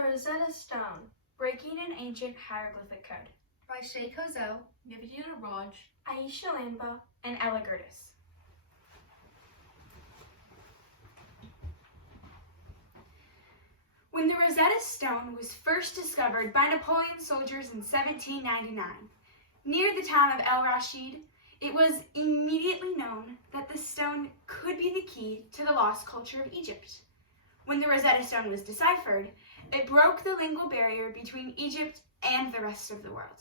The Rosetta Stone, Breaking an Ancient Hieroglyphic Code by Shea, Nivedita, Aiesha, and Ella Gertis. When the Rosetta Stone was first discovered by Napoleon's soldiers in 1799, near the town of El Rashid, it was immediately known that the stone could be the key to the lost culture of Egypt. When the Rosetta Stone was deciphered, it broke the lingual barrier between Egypt and the rest of the world.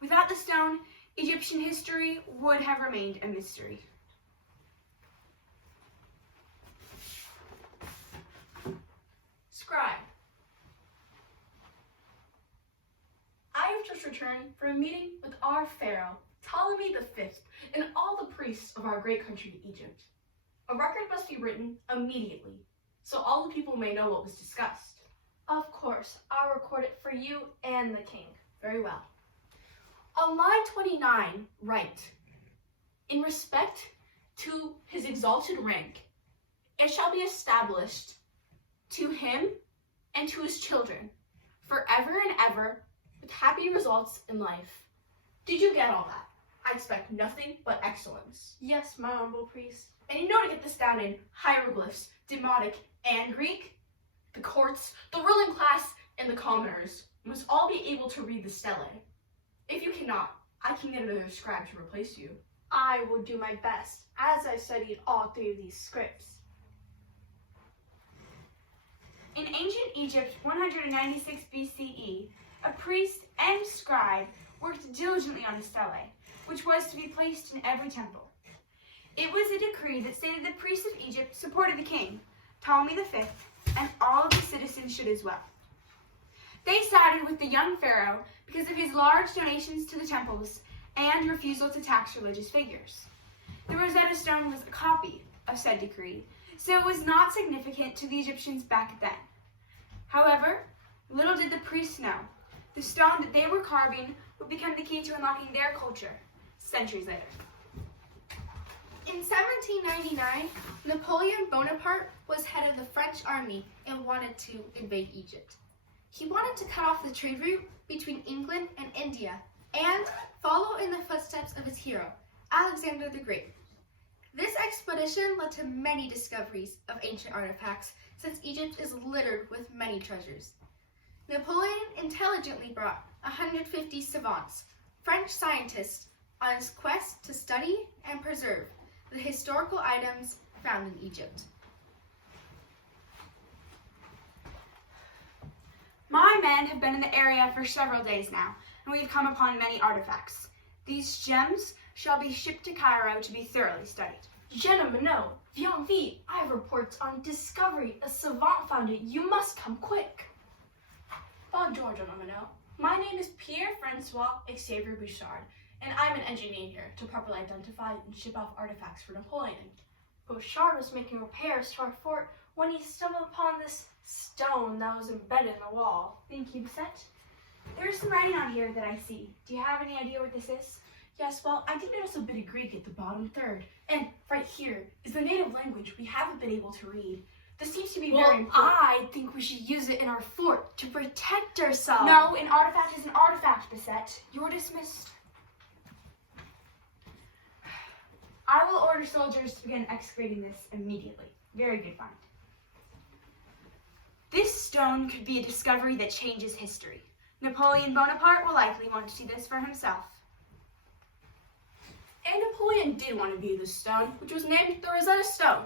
Without the stone, Egyptian history would have remained a mystery. Scribe. I have just returned from a meeting with our pharaoh, Ptolemy V, and all the priests of our great country, Egypt. A record must be written immediately, so all the people may know what was discussed. Of course, I'll record it for you and the king. Very well. On line 29, write, in respect to his exalted rank, it shall be established to him and to his children forever and ever with happy results in life. Did you get all that? I expect nothing but excellence. Yes, my honorable priest. And you know to get this down in hieroglyphs, Demotic, and Greek? The courts, the ruling class, and the commoners must all be able to read the stele. If you cannot, I can get another scribe to replace you. I will do my best, as I studied all three of these scripts. In ancient Egypt, 196 BCE, a priest and scribe worked diligently on a stele, which was to be placed in every temple. It was a decree that stated the priests of Egypt supported the king, Ptolemy V, and all of the citizens should as well. They sided with the young pharaoh because of his large donations to the temples and refusal to tax religious figures. The Rosetta Stone was a copy of said decree, so it was not significant to the Egyptians back then. However, little did the priests know, the stone that they were carving would become the key to unlocking their culture centuries later. In 1799, Napoleon Bonaparte was head of the French army and wanted to invade Egypt. He wanted to cut off the trade route between England and India and follow in the footsteps of his hero, Alexander the Great. This expedition led to many discoveries of ancient artifacts, since Egypt is littered with many treasures. Napoleon intelligently brought 150 savants, French scientists, on his quest to study and preserve the historical items found in Egypt. My men have been in the area for several days now, and we have come upon many artifacts. These gems shall be shipped to Cairo to be thoroughly studied. Gentlemen, viens vite. I have reports on discovery. A savant found it. You must come quick. Bonjour, gentlemen. My name is Pierre-Francois Xavier Bouchard, and I'm an engineer here to properly identify and ship off artifacts for Napoleon. Bouchard was making repairs to our fort when he stumbled upon this stone that was embedded in the wall. Thank you, Bissette. There's some writing on here that I see. Do you have any idea what this is? Yes, well, I did notice a bit of Greek at the bottom third. And right here is the native language we haven't been able to read. This seems to be very important. I think we should use it in our fort to protect ourselves. No, an artifact is an artifact, Bissette. You're dismissed. I will order soldiers to begin excavating this immediately. Very good find. This stone could be a discovery that changes history. Napoleon Bonaparte will likely want to see this for himself. And Napoleon did want to view the stone, which was named the Rosetta Stone.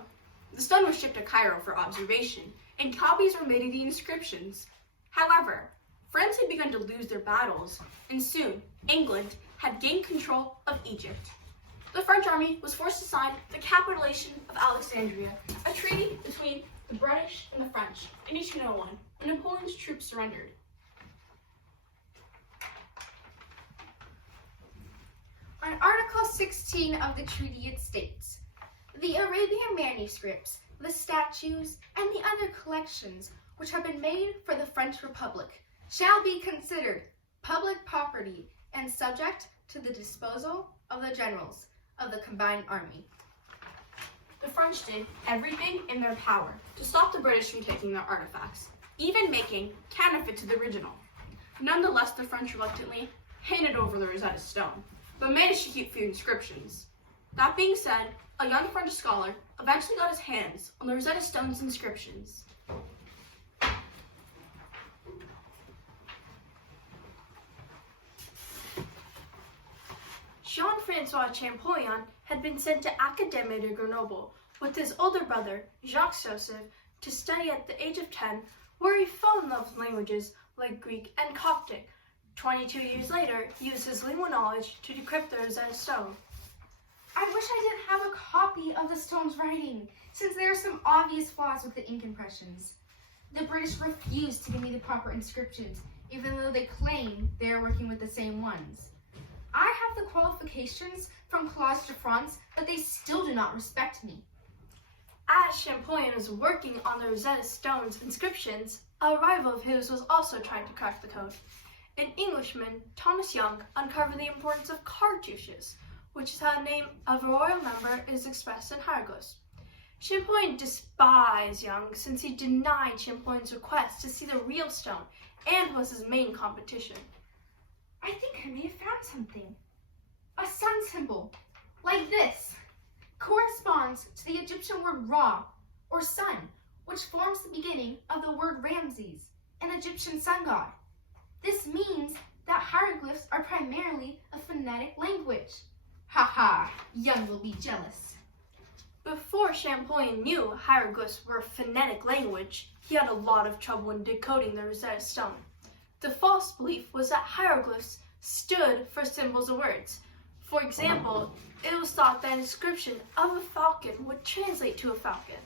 The stone was shipped to Cairo for observation, and copies were made of the inscriptions. However, France had begun to lose their battles, and soon England had gained control of Egypt. The French army was forced to sign the capitulation of Alexandria, a treaty between the British and the French in 1801, when Napoleon's troops surrendered. On Article 16 of the treaty it states, the Arabian manuscripts, the statues, and the other collections which have been made for the French Republic shall be considered public property and subject to the disposal of the generals of the combined army. The French did everything in their power to stop the British from taking their artifacts. even making counterfeits of the original. Nonetheless, the French reluctantly handed over the Rosetta Stone, but managed to keep few inscriptions. That being said, a young French scholar eventually got his hands on the Rosetta Stone's inscriptions. Jean-Francois Champollion had been sent to Académie de Grenoble with his older brother, Jacques-Joseph, to study at the age of 10, where he fell in love with languages like Greek and Coptic. 22 years later, he used his lingual knowledge to decrypt the Rosetta Stone. I wish I didn't have a copy of the stone's writing, since there are some obvious flaws with the ink impressions. The British refused to give me the proper inscriptions, even though they claim they are working with the same ones. I have the qualifications from Collège de France, but they still do not respect me. As Champollion was working on the Rosetta Stone's inscriptions, a rival of his was also trying to crack the code. An Englishman, Thomas Young, uncovered the importance of cartouches, which is how the name of a royal member is expressed in hieroglyphs. Champollion despised Young since he denied Champollion's request to see the real stone and was his main competition. I think I may have found something. A sun symbol, like this, corresponds to the Egyptian word Ra, or sun, which forms the beginning of the word Ramses, an Egyptian sun god. This means that hieroglyphs are primarily a phonetic language. Haha, Young will be jealous. Before Champollion knew hieroglyphs were a phonetic language, he had a lot of trouble in decoding the Rosetta Stone. The false belief was that hieroglyphs stood for symbols of words. For example, it was thought that an inscription of a falcon would translate to a falcon.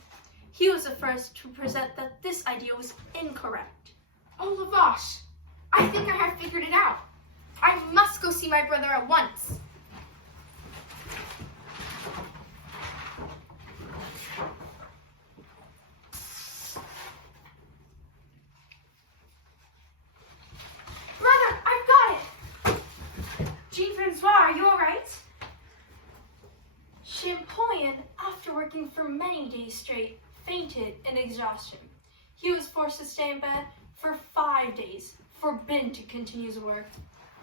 He was the first to present that this idea was incorrect. Oh, Lavash, I think I have figured it out. I must go see my brother at once. Brother, I've got it! Jean-Francois, are you all right? Champollion, after working for many days straight, fainted in exhaustion. He was forced to stay in bed for 5 days, forbidden to continue his work.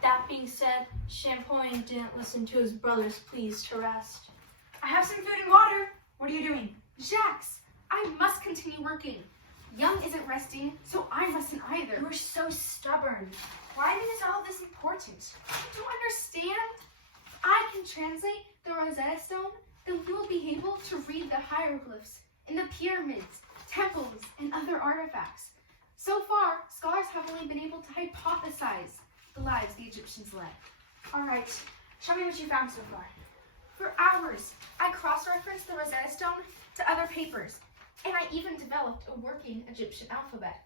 That being said, Champollion didn't listen to his brother's pleas to rest. I have some food and water. What are you doing? Jacques, I must continue working. Young isn't resting, so I mustn't either. You are so stubborn. Why is all this important? Do you understand? I can translate the Rosetta Stone, then we will be able to read the hieroglyphs in the pyramids, temples, and other artifacts. So far, scholars have only been able to hypothesize the lives the Egyptians led. All right, show me what you found so far. For hours, I cross-referenced the Rosetta Stone to other papers, and I even developed a working Egyptian alphabet.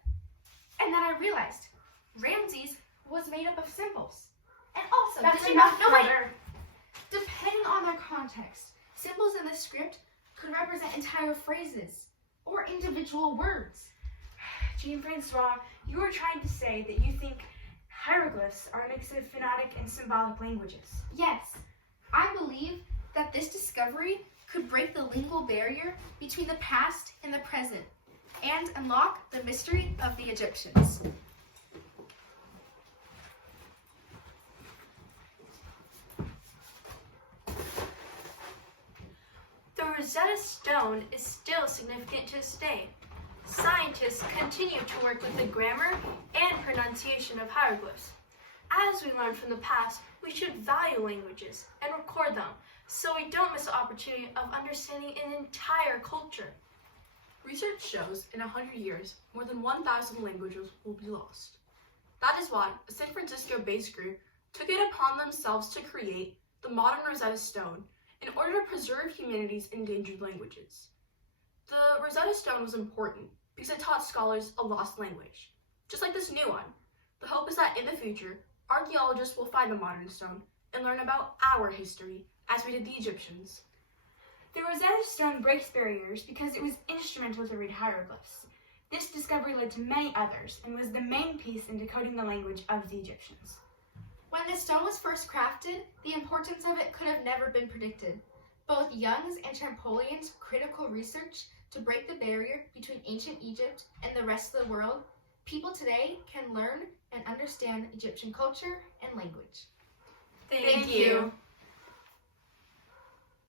And then I realized Ramses was made up of symbols. And also, That's enough, no, wait. brother. Depending on their context, symbols in the script could represent entire phrases or individual words. Jean-Francois, you are trying to say that you think hieroglyphs are a mix of phonetic and symbolic languages. Yes, I believe that this discovery could break the lingual barrier between the past and the present and unlock the mystery of the Egyptians. The Rosetta Stone is still significant to this day. Scientists continue to work with the grammar and pronunciation of hieroglyphs. As we learned from the past, we should value languages and record them so we don't miss the opportunity of understanding an entire culture. Research shows in 100 years, more than 1,000 languages will be lost. That is why a San Francisco-based group took it upon themselves to create the modern Rosetta Stone in order to preserve humanity's endangered languages. The Rosetta Stone was important because it taught scholars a lost language, just like this new one. The hope is that in the future, archaeologists will find the modern stone and learn about our history as we did the Egyptians. The Rosetta Stone breaks barriers because it was instrumental to read hieroglyphs. This discovery led to many others and was the main piece in decoding the language of the Egyptians. When the stone was first crafted, the importance of it could have never been predicted. Both Young's and Champollion's critical research to break the barrier between ancient Egypt and the rest of the world People today can learn and understand Egyptian culture and language. Thank you.